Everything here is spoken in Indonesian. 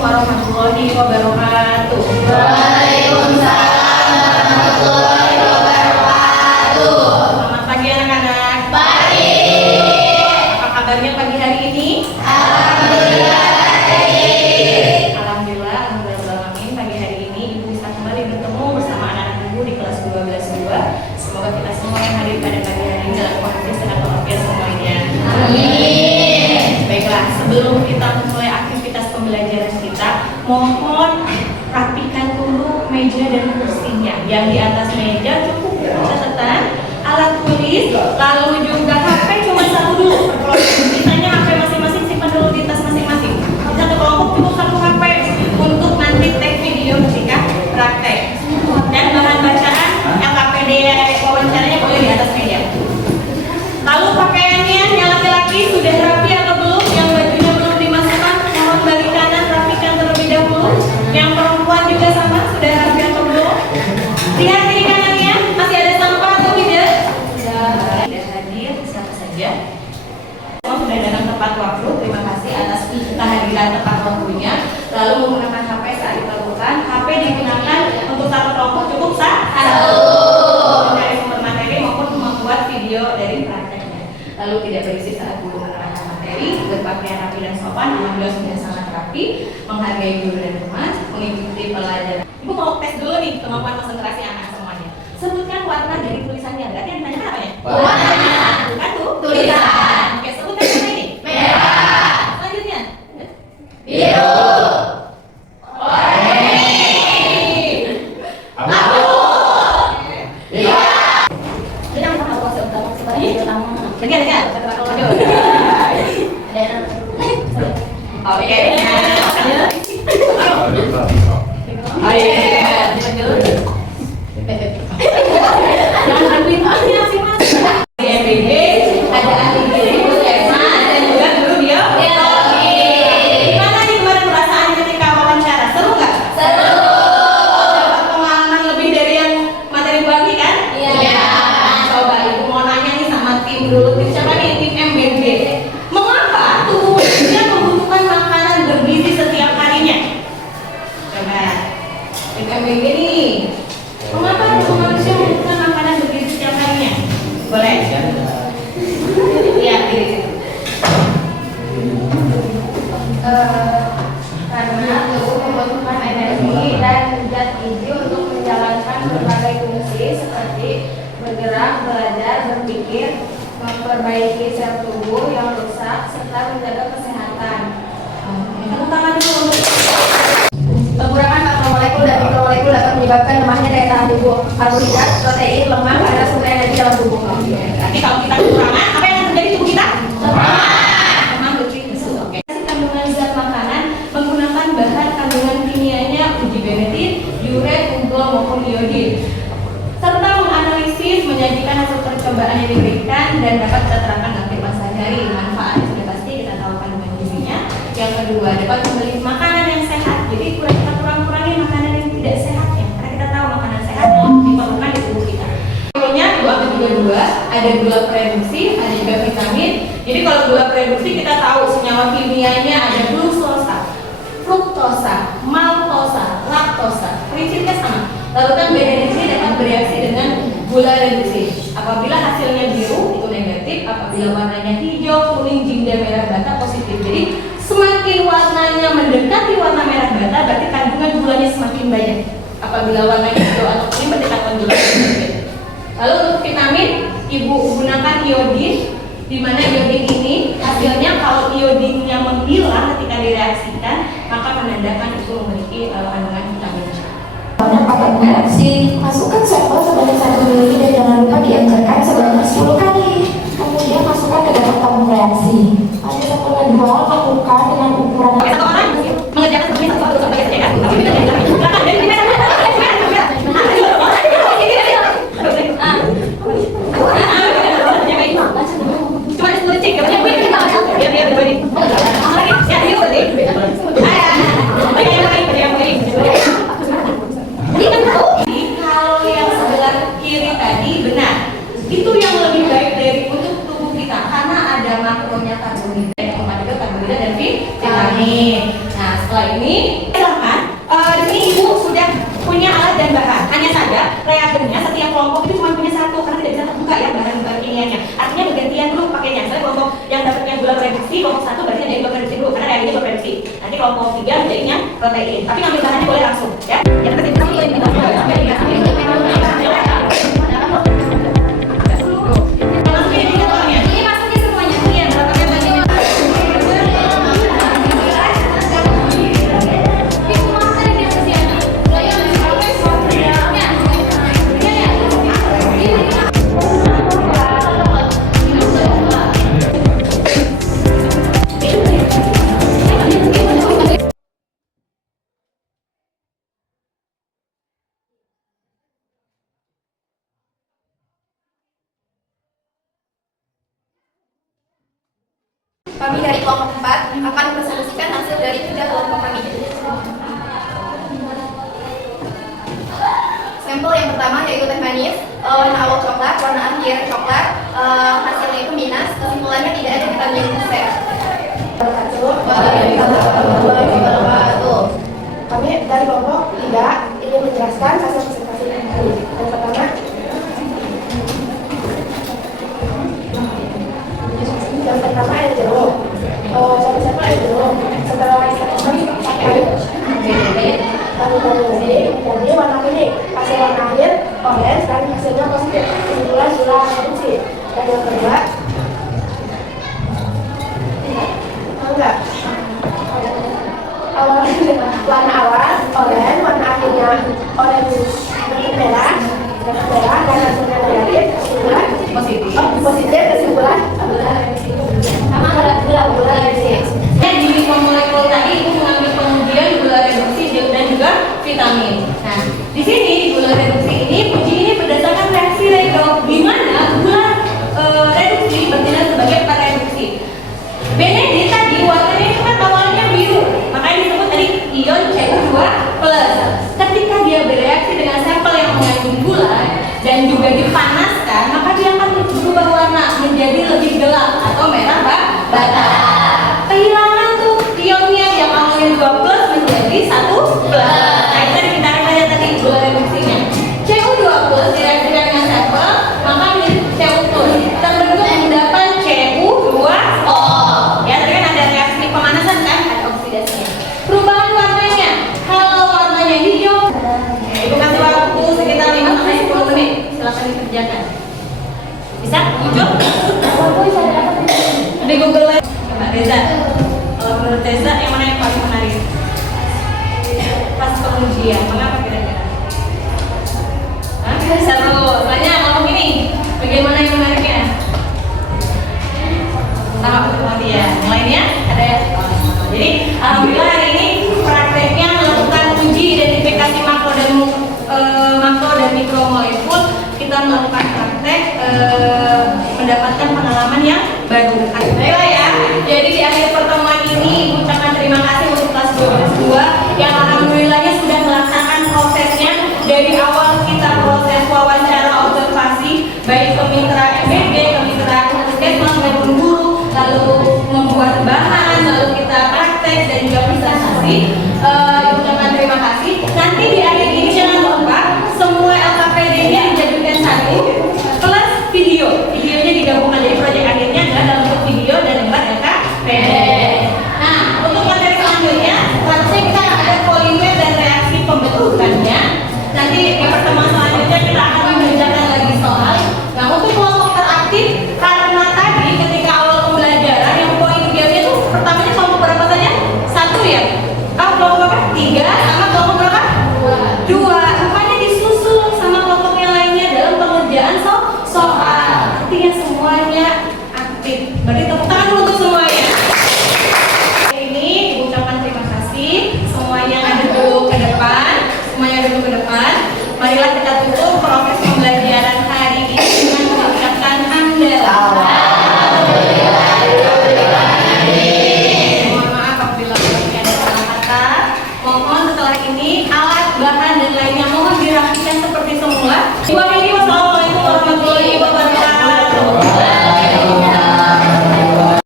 warahmatullahi wabarakatuh. Waalaikumsalam warahmatullahi wabarakatuh. Selamat pagi anak-anak. Pagi. Apa kabarnya pagi hari ini? Alhamdulillah baik. Alhamdulillah, alhamdulillah. Pagi hari ini Ibu bisa kembali bertemu bersama anak-anak Ibu di kelas 12-2. Semoga kita semua yang hadir pada pagi hari ini dalam kondisi sehat walafiat semuanya. Amin. Baiklah, sebelum kita mulai aktivitas pembelajaran kita, mohon rapikan dulu meja dan kursinya. Yang di atas meja cukup catatan, alat tulis, lalu juga HP cuma satu dulu per kelompok. Sisanya HP masing-masing simpan dulu di tas masing-masing. Di satu kelompok cukup satu HP untuk nanti take video ketika praktek. Dan bahan bacaan LKPD wawancaranya boleh di atas meja. Lalu pakaiannya yang laki-laki sudah rapi atau belum? Yang bajunya belum dimasukkan, mohon balik kanan rapikan terlebih dahulu. Yang perempuan juga sama, sudah rapi atau belum? Lihat kiri kanannya, masih ada sampah atau tidak? Sudah hadir, siapa saja? Semua sudah datang tepat waktu, terima kasih atas kehadiran tepat waktunya. Lalu menggunakan HP saat diperlukan. HP digunakan untuk satu kelompok cukup satu. Mencari sumber materi maupun membuat video dari prakteknya. Lalu tidak berisi saat guru menerangkan materi, berpakaian rapi dan sopan, alhamdulillah sudah sangat rapi, menghargai guru dan teman, mengikuti pelajaran. Ibu mau tes dulu nih kemampuan konsentrasi anak semuanya. Sebutkan warna dari tulisannya. Berarti yang ditanya apa ya? Warna. Bukan tuh? Tulisan. Oke, sebutkan warna ini. Merah. Selanjutnya. Biru. Karena tubuh membutuhkan energi dan zat gizi untuk menjalankan berbagai fungsi seperti bergerak, belajar, berpikir, memperbaiki sel tubuh yang rusak, serta menjaga kesehatan. Tepuk tangan dulu untuk Pengurangan makromolekul dan mikromolekul dapat menyebabkan lemahnya daya tahan tubuh. Karbohidrat, protein, lemak adalah sumber energi dalam tubuh. Berarti kalau kita kekurangan, apa yang terjadi di tubuh kita? Lemah berarti lesu. Oke. Kandungan zat makanan menggunakan bahan kandungan kimianya uji benetit, uret, uglol maupun iodin. Serta menganalisis, menyajikan hasil percobaan yang diberikan dan dapat kita terapkan dalam kehidupan sehari-hari. Manfaatnya sudah pasti kita tahu kandungan gizinya. Yang kedua, dapat membeli makanan yang sehat. Jadi kita kurang-kurangi makanan yang tidak sehat ya, karena kita tahu makanan sehat yang diperlukan di tubuh kita. Gulanya dua, ada gula prereduksi, ada juga vitamin. Jadi kalau gula prereduksi kita tahu senyawa kimianya ada glukosa, fruktosa, maltosa, laktosa. Prinsipnya sama. Larutan beda di sini dapat bereaksi dengan gula reduksi. Apabila hasilnya biru itu negatif, apabila warnanya hijau, kuning, jingga, merah bata positif. Jadi semakin warnanya mendekati warna merah bata berarti kandungan gulanya semakin banyak. Apabila warnanya hijau atau kuning berarti kandungan gulanya sedikit. Lalu untuk vitamin, ibu gunakan iodin, di mana iodin ini hasilnya kalau iodinnya menghilang ketika direaksikan, maka menandakan itu memiliki kandungan vitamin C. Banyak pakai reaksi, masukkan sampel sebanyak 1 ml dan jangan lupa diajarkan sebanyak 10 kali. Kemudian masukkan ke dalam tabung reaksi. Pada sampel kedua, lakukan dengan ukuran Satu orang mengerjakan seperti satu sampai kerjakan, tapi kita tidak silakan dari primera. Cuma 10 cek, biar berbalik. Ya, ini. Silahkan. Di sini ibu sudah punya alat dan bahan. Hanya saja reagennya setiap kelompok itu cuma punya satu karena tidak bisa terbuka ya bahan kimianya. Artinya bergantian dulu pakainya. Misalnya kelompok yang dapatnya gula reduksi, kelompok 1 berarti ada gula reduksi dulu karena reagennya gula reduksi. Nanti kelompok 3 jadinya protein. Tapi ngambil bahannya boleh langsung ya. Yang penting kamu boleh minta Kami dari kelompok 4 akan mempresentasikan hasil dari 3 kelompok kami. Sampel yang pertama yaitu teh manis, warna awal coklat, warna akhir coklat, hasilnya itu minus, kesimpulannya tidak ada vitamin C. Kami dari kelompok 3 ingin menjelaskan hasil presentasi kami. Yang pertama, air jeruk. Siapa air jeruk? Setelah kami pakai jadi warna kuning. Hasil warna akhir orange dan hasilnya positif. Kesimpulan gula reduksi. Dan yang kedua, enggak. Warna awal orange, warna akhirnya orange merah, dan hasilnya negatif. Kesimpulan positif. Kesimpulan di molekul tadi itu mengambil kemudian gula reduksi dan juga vitamin. Nah, di sini gula reduksi ini uji ini berdasarkan reaksi Lego, di mana gula reduksi bertindak sebagai reduksi. Benedit tadi warnanya itu kan awalnya biru, makanya disebut tadi ion Cu2+. Ketika dia bereaksi dengan sampel yang mengandung gula dan juga dipanaskan, maka dia akan berubah warna menjadi lebih gelap atau merah bata. Kehilangan tuh ionnya yang awalnya 2+ menjadi 1+. Nah, itu kita lihat tadi gula reduksinya. Cu2+ direaksikan dengan sampel, maka menjadi Cu+. Terbentuk endapan Cu2O. Ya, tadi kan ada reaksi pemanasan kan, ada oksidasinya. Perubahan warnanya, kalau warnanya hijau, Ibu kasih waktu sekitar 5-10 menit. Silakan dikerjakan. Bisa? Muncul? Di Google Mbak Reza. Kalau menurut Reza yang mana